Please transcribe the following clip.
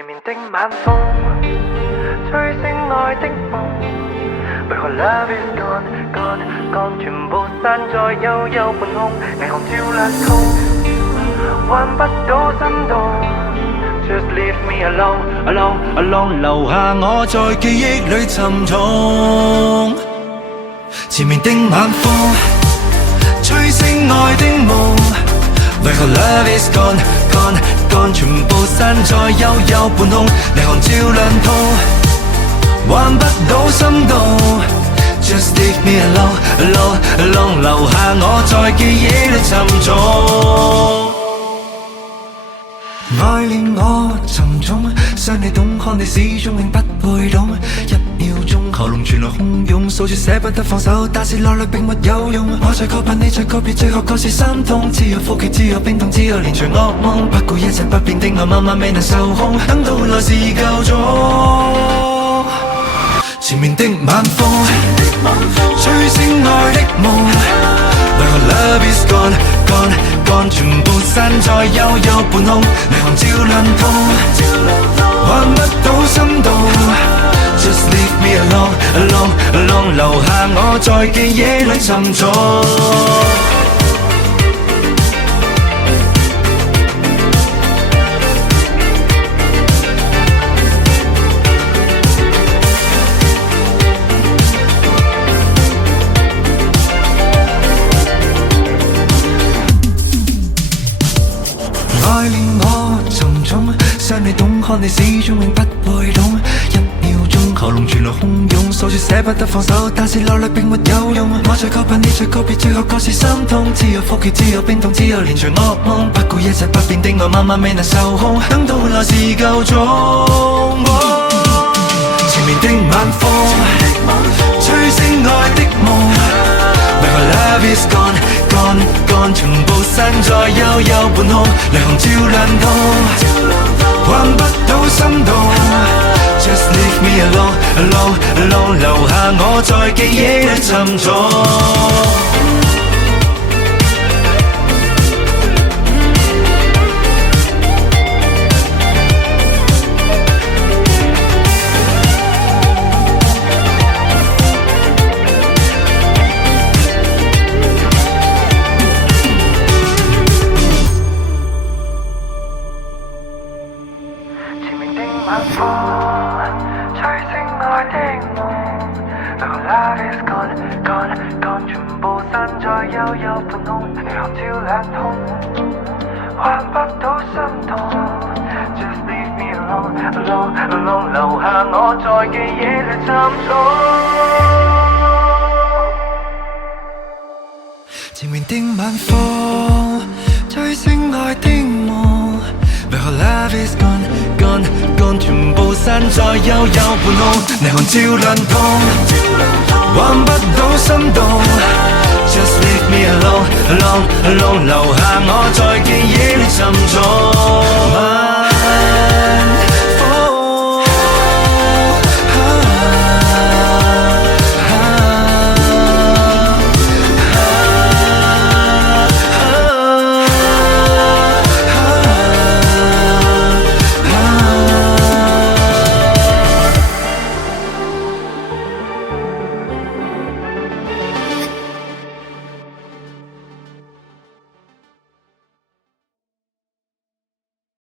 前面的晚風，吹醒愛的夢。為何 love is gone gone gone， 全部散在幽幽半空，霓虹照亮痛，換不到心動。Just leave me alone alone alone， 留下我在記憶裏沉重。前面的晚風，吹醒愛的夢。為何 love is gone gone gone， 全部散在幽幽半空，霓虹照亮痛，換不到心動。Just leave me alone alone alone， 留下我在記憶裏沉重。愛令我沉重，想你懂，看你始終永不會懂。一秒鐘喉嚨傳來洶湧，數住捨不得放手，但是落淚並沒有用。我在確怕你在告別，最後各是心痛。只有苦澀，只有冰凍，只有連場噩夢。不顧一切不變的愛，慢慢未能受控，等到來時夠鐘。前面的晚風，吹醒愛的夢。為何 love is gone gone gone， 全部散在幽幽半空，霓虹照亮痛，換不到心動。Just leave me alone alone alone， 留下我在記憶裏沉重。愛令我沉重，想你懂，看你始終永不會懂。一秒鐘喉嚨傳來洶湧，數住捨不得放手，但是落淚並沒有用。我在確怕你在告別，最後各是心痛。只有苦澀，只有冰凍，只有連場噩夢。不顧一切不變的愛，慢慢未能受控，等到來時夠鐘。前面的晚風，吹醒愛的夢。為何 love is gone gone gone， 全部散在幽幽半空，霓虹照亮痛，換不到心動。Just leave me alone alone alone， 留下我在記憶裏沉重。晚風，吹醒愛的夢。為何 love is gone gone gone， 全部散在幽幽半空，霓虹照亮痛，換不到心動。Just leave me alone alone alone， 留下我在記憶裏沉重。前面的晚風，吹醒愛的夢。為何 love is gone gone gone， 全部散在幽幽半空，霓虹照亮痛，換不到心動。Just leave me alone alone alone， 留下我在記憶裏沉重。